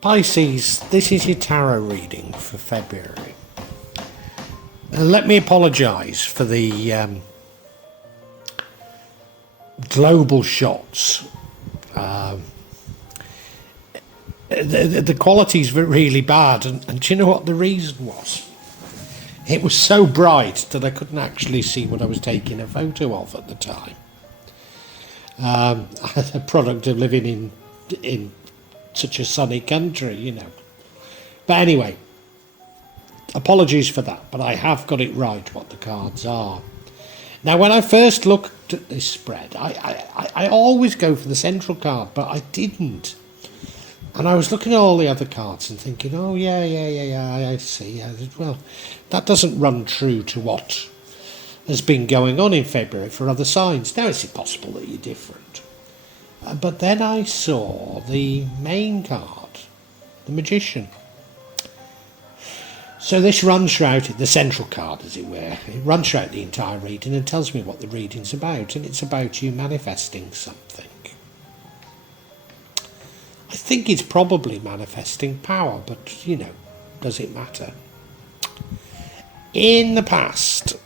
Pisces, this is your tarot reading for February. Let me apologise for the global shots. The qualities were really bad, and do you know what the reason was? It was so bright that I couldn't actually see what I was taking a photo of at the time. A product of living in such a sunny country, you know. But anyway, apologies for that, but I have got it right what the cards are. Now, when I first looked at this spread, I always go for the central card, but I didn't. And I was looking at all the other cards and thinking, oh, yeah, I see. Yeah, well, that doesn't run true to what has been going on in February for other signs. Now, it's impossible that you're different. But then I saw the main card, the Magician. So this runs throughout, the central card as it were, it runs throughout the entire reading and tells me what the reading's about, and it's about you manifesting something. I think it's probably manifesting power, but, you know, does it matter? In the past,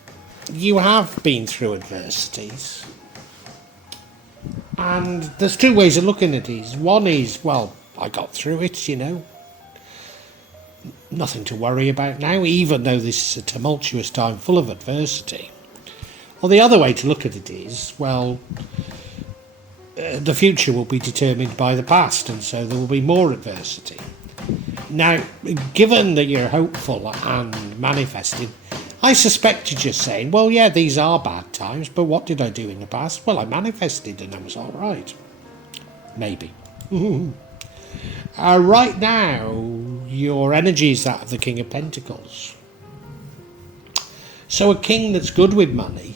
you have been through adversities. And there's two ways of looking at these. One is, well, I got through it, you know. Nothing to worry about now, even though this is a tumultuous time full of adversity. Or the other way to look at it is, well, the future will be determined by the past, and so there will be more adversity. Now, given that you're hopeful and manifesting, I suspect you're just saying, well, yeah, these are bad times, but what did I do in the past? Well, I manifested and I was all right. Maybe. Right now, your energy is that of the King of Pentacles. So a king that's good with money,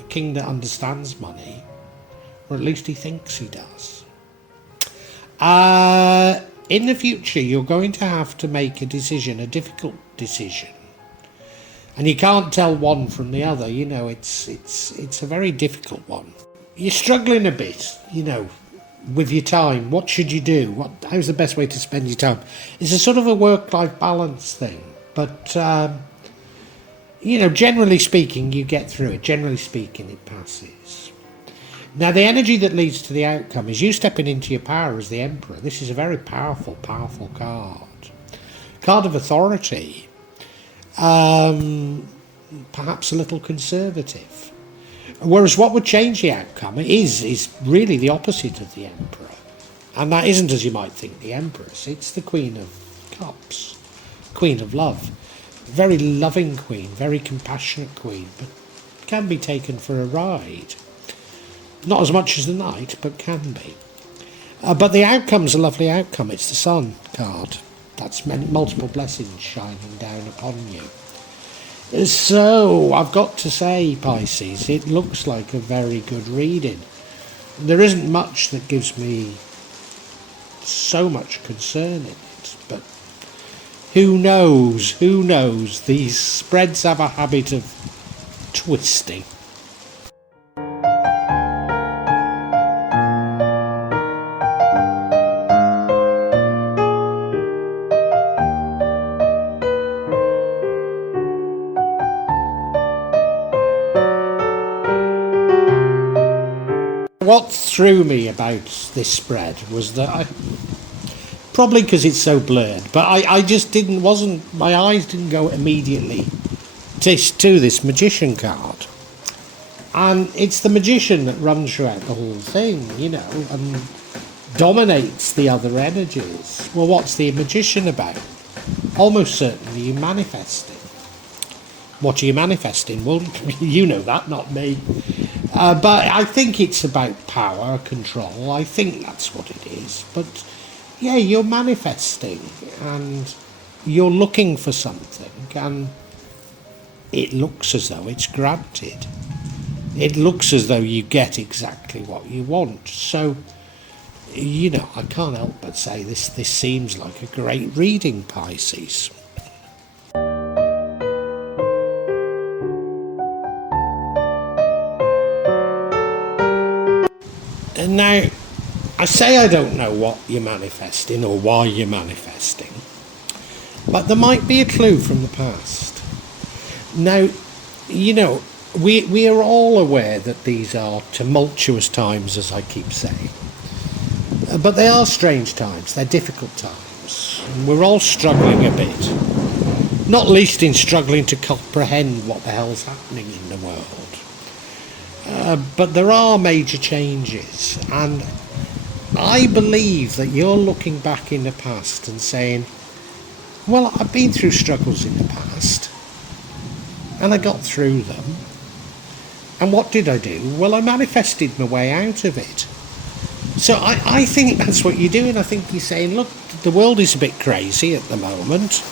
a king that understands money, or at least he thinks he does. In the future, you're going to have to make a decision, a difficult decision. And you can't tell one from the other, you know, it's a very difficult one. You're struggling a bit, you know, with your time. What should you do? How's the best way to spend your time? It's a sort of a work-life balance thing. But, you know, generally speaking, you get through it. Generally speaking, it passes. Now, the energy that leads to the outcome is you stepping into your power as the Emperor. This is a very powerful, powerful card. Card of authority. Perhaps a little conservative. Whereas what would change the outcome is really the opposite of the Emperor. And that isn't, as you might think, the Empress. It's the Queen of Cups, Queen of Love. Very loving queen, very compassionate queen, but can be taken for a ride. Not as much as the Knight, but can be. But the outcome's a lovely outcome. It's the Sun card. That's multiple blessings shining down upon you. So, I've got to say, Pisces, it looks like a very good reading. There isn't much that gives me so much concern in it, but who knows, these spreads have a habit of twisting. What threw me about this spread was that probably because it's so blurred, but I just my eyes didn't go immediately to this Magician card. And it's the Magician that runs throughout the whole thing, you know, and dominates the other energies. Well, what's the Magician about? Almost certainly you manifesting. What are you manifesting? Well, you know that, not me. But I think it's about power, control. I think that's what it is. But, yeah, you're manifesting and you're looking for something and it looks as though it's granted. It looks as though you get exactly what you want. So, you know, I can't help but say this seems like a great reading, Pisces. Now, I say I don't know what you're manifesting or why you're manifesting, but there might be a clue from the past. Now, we are all aware that these are tumultuous times, as I keep saying. But they are strange times, they're difficult times. And we're all struggling a bit. Not least in struggling to comprehend what the hell's happening in the world. But there are major changes, and I believe that you're looking back in the past and saying, well, I've been through struggles in the past, and I got through them. And what did I do? Well, I manifested my way out of it. So I think that's what you're doing. I think you're saying, look, the world is a bit crazy at the moment.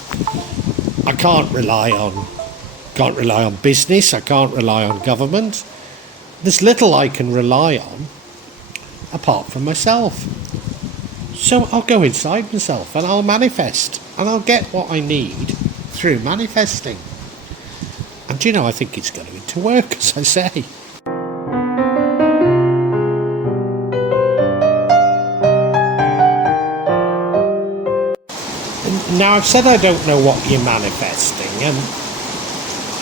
I can't rely on business. I can't rely on government. There's little I can rely on apart from myself. So I'll go inside myself and I'll manifest, and I'll get what I need through manifesting. And I think it's going to work, as I say. Now, I've said I don't know what you're manifesting, and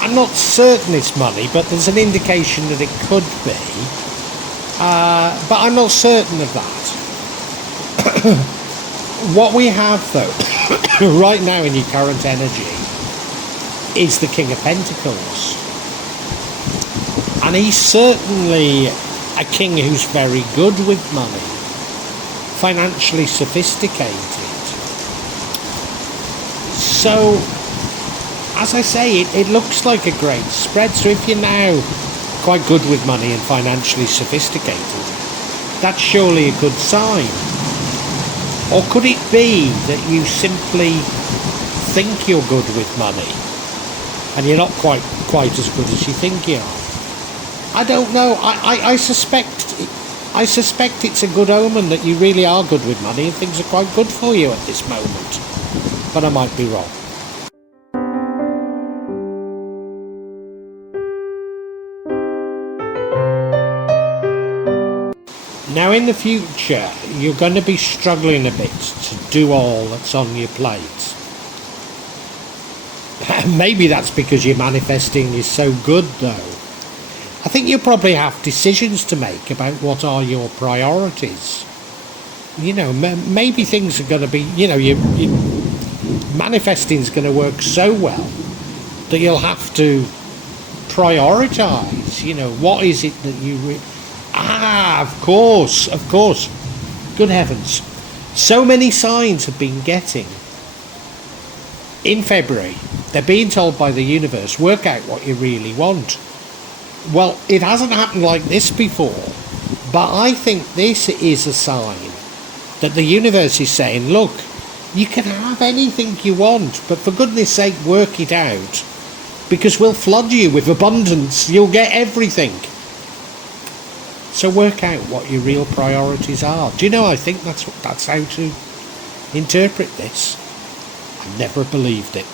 I'm not certain it's money, but there's an indication that it could be. But I'm not certain of that. What we have, though, right now in your current energy, is the King of Pentacles. And he's certainly a king who's very good with money, financially sophisticated. So, as I say, it looks like a great spread. So if you're now quite good with money and financially sophisticated, that's surely a good sign. Or could it be that you simply think you're good with money and you're not quite as good as you think you are? I don't know. I suspect it's a good omen that you really are good with money and things are quite good for you at this moment. But I might be wrong. Now in the future, you're going to be struggling a bit to do all that's on your plate. Maybe that's because your manifesting is so good, though. I think you'll probably have decisions to make about what are your priorities. Maybe things are going to be, manifesting is going to work so well that you'll have to prioritise. What is it that you... of course. Good heavens. So many signs have been getting. In February, they're being told by the universe, work out what you really want. Well, it hasn't happened like this before, but I think this is a sign that the universe is saying, look, you can have anything you want, but for goodness sake, work it out, because we'll flood you with abundance. You'll get everything. So work out what your real priorities are. Do you know, I think that's how to interpret this. I never believed it.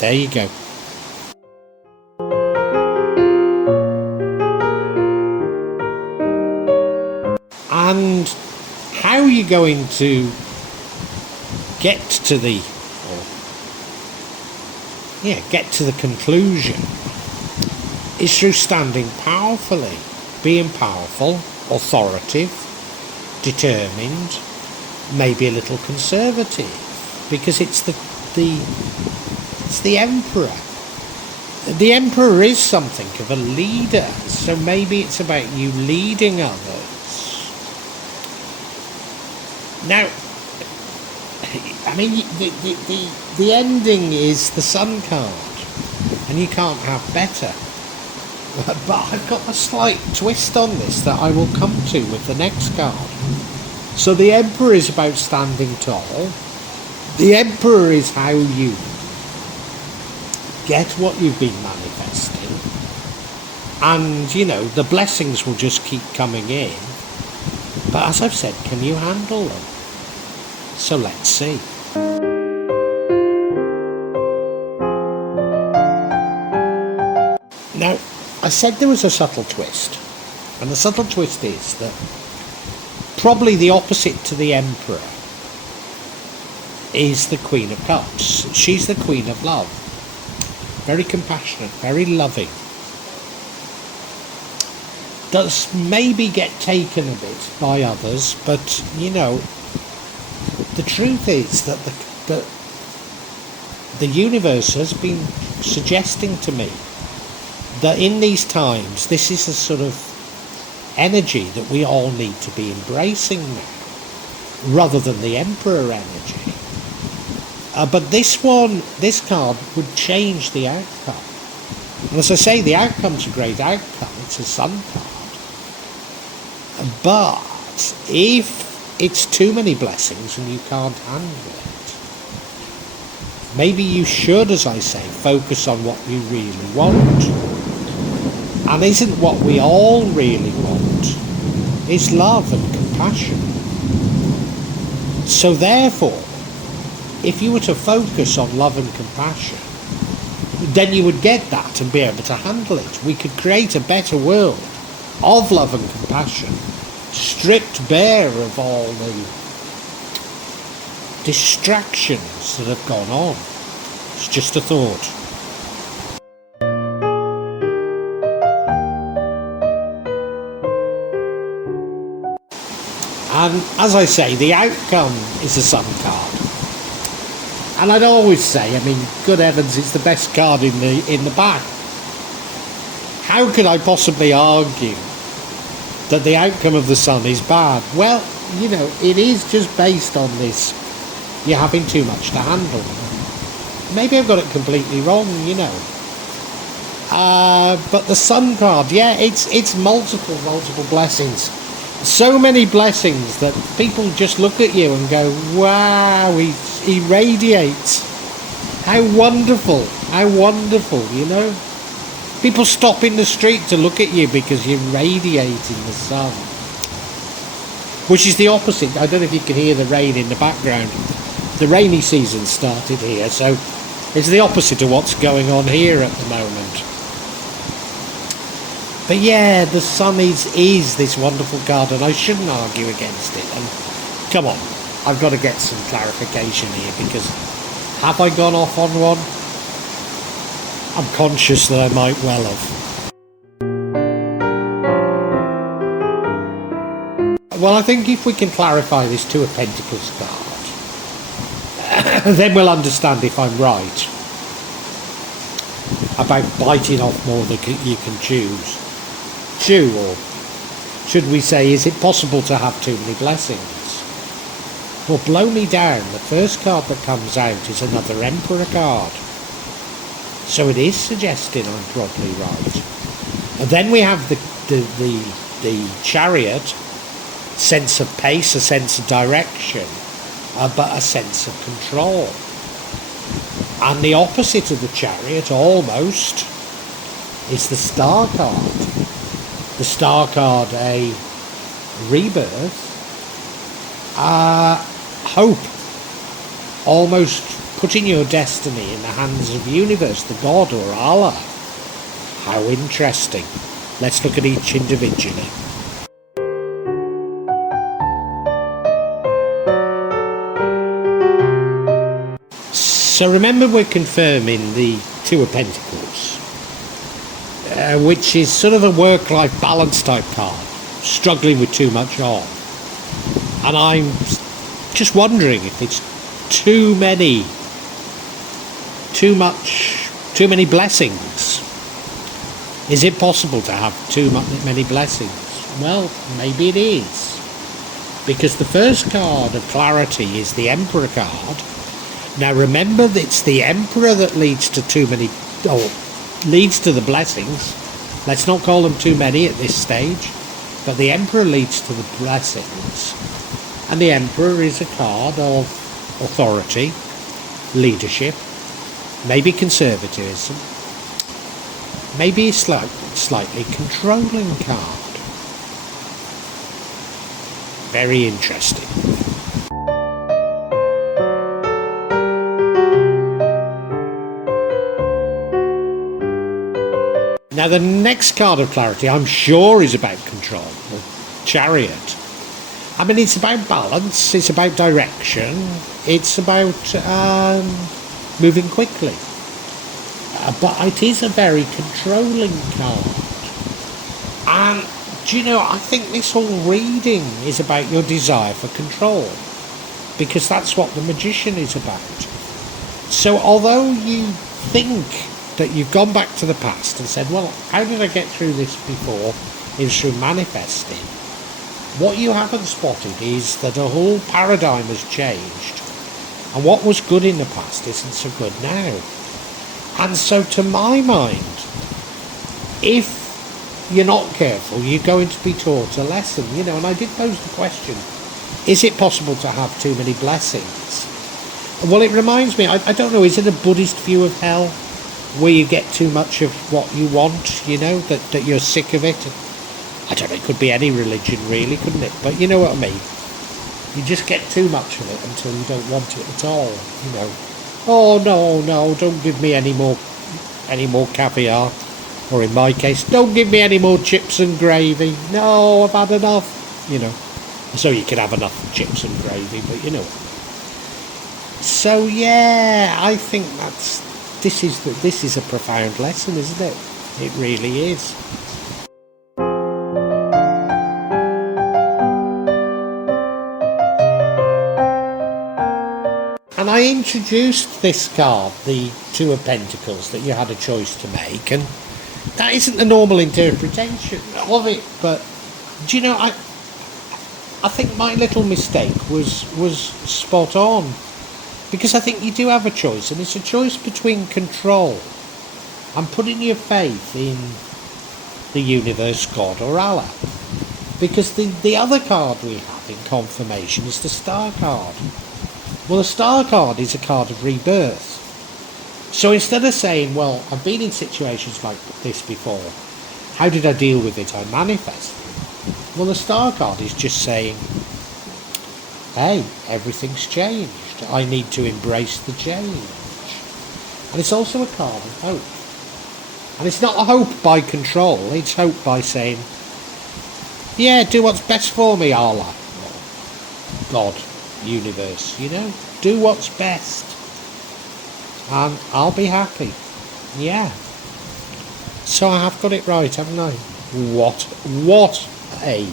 There you go. And how are you going to get to the conclusion is through standing powerfully, being powerful, authoritative, determined, maybe a little conservative, because it's the emperor. The emperor is something of a leader, so maybe it's about you leading others. Now, I mean, the ending is the Sun card, and you can't have better. But I've got a slight twist on this that I will come to with the next card. So the Emperor is about standing tall. The Emperor is how you get what you've been manifesting. And, the blessings will just keep coming in. But as I've said, can you handle them? So let's see. Now, I said there was a subtle twist. And the subtle twist is that probably the opposite to the Emperor is the Queen of Cups. She's the Queen of Love. Very compassionate, very loving. Does maybe get taken a bit by others, but you know, the truth is that the universe has been suggesting to me that in these times, this is a sort of energy that we all need to be embracing now, rather than the Emperor energy. But this card would change the outcome. And as I say, the outcome's a great outcome. It's a Sun card. But if it's too many blessings and you can't handle it, maybe you should, as I say, focus on what you really want. And isn't what we all really want is love and compassion. So therefore, if you were to focus on love and compassion, then you would get that and be able to handle it. We could create a better world of love and compassion, stripped bare of all the distractions that have gone on. It's just a thought. And as I say, the outcome is a Sun card. And I'd always say, I mean, good heavens, it's the best card in the back. How could I possibly argue that the outcome of the Sun is bad? Well, you know, it is just based on this, you're having too much to handle. Maybe I've got it completely wrong, you know. But the Sun card, yeah, it's multiple blessings. So many blessings that people just look at you and go, wow, he radiates. How wonderful, you know. People stop in the street to look at you because you're radiating the sun. Which is the opposite. I don't know if you can hear the rain in the background. The rainy season started here, so it's the opposite of what's going on here at the moment. But yeah, the Sun is this wonderful card, and I shouldn't argue against it. And come on, I've got to get some clarification here, because have I gone off on one? I'm conscious that I might well have. Well, I think if we can clarify this Two of Pentacles card, then we'll understand if I'm right about biting off more than you can chew, or should we say, is it possible to have too many blessings? Well, blow me down, the first card that comes out is another Emperor card. So it is suggesting I'm probably right. And then we have the Chariot, sense of pace, a sense of direction, but a sense of control. And the opposite of the Chariot, almost, is the Star card. The Star card, a rebirth, hope, almost putting your destiny in the hands of the universe, the God or Allah. How interesting. Let's look at each individually. So remember, we're confirming the Two of Pentacles, which is sort of a work-life balance type card, struggling with too much on. And I'm just wondering if it's too many blessings. Is it possible to have too many blessings? Well, maybe it is, because the first card of clarity is the Emperor card. Now remember, it's the Emperor that leads to leads to the blessings. Let's not call them too many at this stage, but the Emperor leads to the blessings. And the Emperor is a card of authority, leadership, maybe conservatism, maybe a slightly controlling card. Very interesting. Now the next card of clarity, I'm sure, is about control, or Chariot. I mean, it's about balance, it's about direction, it's about moving quickly. But it is a very controlling card. And, do you know, I think this whole reading is about your desire for control. Because that's what the magician is about. So although you think that you've gone back to the past and said, well, how did I get through this before? It was through manifesting. What you haven't spotted is that a whole paradigm has changed. And what was good in the past isn't so good now. And so to my mind, if you're not careful, you're going to be taught a lesson, you know. And I did pose the question, is it possible to have too many blessings? Well, it reminds me, I don't know, is it a Buddhist view of hell where you get too much of what you want, you know, that you're sick of it? I don't know, it could be any religion really, couldn't it? But you know what I mean? You just get too much of it until you don't want it at all, you know. Oh, no, don't give me any more caviar. Or in my case, don't give me any more chips and gravy. No, I've had enough, you know. So you can have enough chips and gravy, but you know. So yeah, I think this is a profound lesson, isn't it? It really is. And I introduced this card, the Two of Pentacles, that you had a choice to make, and that isn't the normal interpretation of it, but do you know, I think my little mistake was spot on, because I think you do have a choice, and it's a choice between control and putting your faith in the universe, God or Allah, because the other card we have in confirmation is the Star card. Well, the Star card is a card of rebirth. So instead of saying, well, I've been in situations like this before, how did I deal with it? I manifested. Well, the Star card is just saying, hey, everything's changed. I need to embrace the change. And it's also a card of hope. And it's not a hope by control, it's hope by saying, yeah, do what's best for me, Allah. Or God, universe, you know, do what's best. And I'll be happy. Yeah. So I have got it right, haven't I? What a...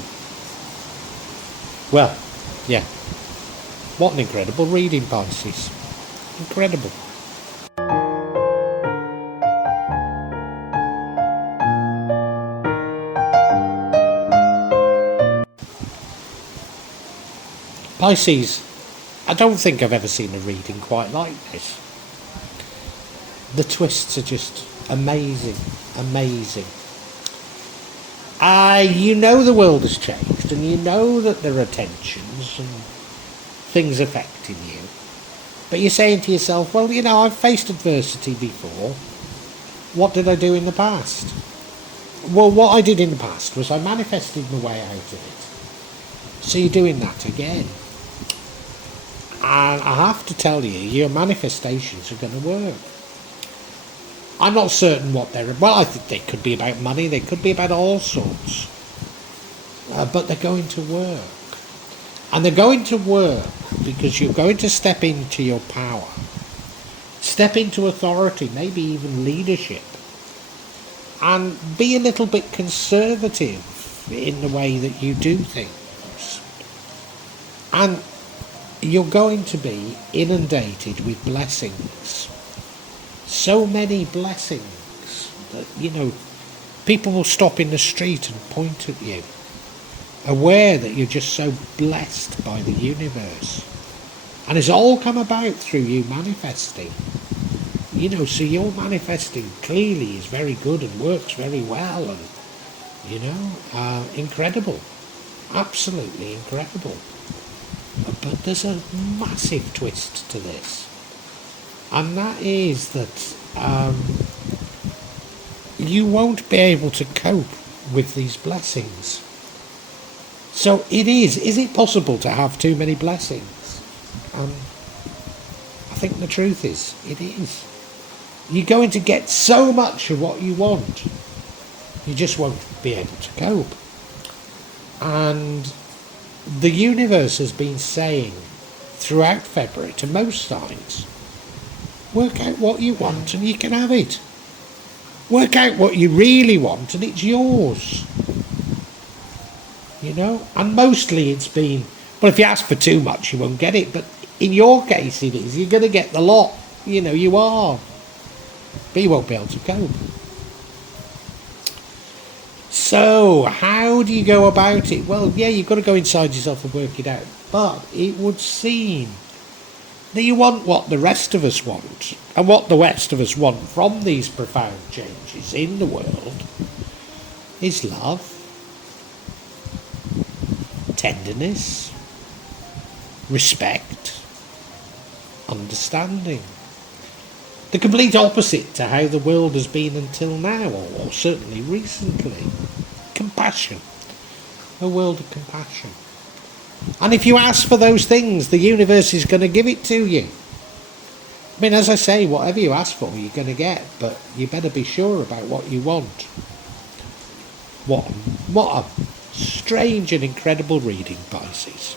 Well, yeah. What an incredible reading, Pisces. Incredible. Pisces, I don't think I've ever seen a reading quite like this. The twists are just amazing, amazing. You know the world has changed, and you know that there are tensions and things affecting you. But you're saying to yourself, well, you know, I've faced adversity before. What did I do in the past? Well, what I did in the past was I manifested my way out of it. So you're doing that again. And I have to tell you, your manifestations are going to work. I'm not certain what they're... Well, I think they could be about money, they could be about all sorts. But they're going to work. And they're going to work because you're going to step into your power. Step into authority, maybe even leadership. And be a little bit conservative in the way that you do things. And you're going to be inundated with blessings. So many blessings that, you know, people will stop in the street and point at you, aware that you're just so blessed by the universe. And it's all come about through you manifesting. You know, so your manifesting clearly is very good and works very well, and, you know, incredible. Absolutely incredible. But there's a massive twist to this. And that is that you won't be able to cope with these blessings. So is it possible to have too many blessings? I think the truth is, it is. You're going to get so much of what you want, you just won't be able to cope. And the universe has been saying throughout February to most signs, work out what you want and you can have it. Work out what you really want and it's yours. You know? And mostly it's been, well, if you ask for too much, you won't get it. But in your case, it is. You're going to get the lot. You know, you are. But you won't be able to cope. So, how do you go about it? Well, yeah, you've got to go inside yourself and work it out. But it would seem that you want what the rest of us want. And what the rest of us want from these profound changes in the world is love, tenderness, respect, understanding. The complete opposite to how the world has been until now, or certainly recently. Compassion. A world of compassion. And if you ask for those things, the universe is going to give it to you. I mean, as I say, whatever you ask for, you're going to get, but you better be sure about what you want. What a strange and incredible reading, Pisces.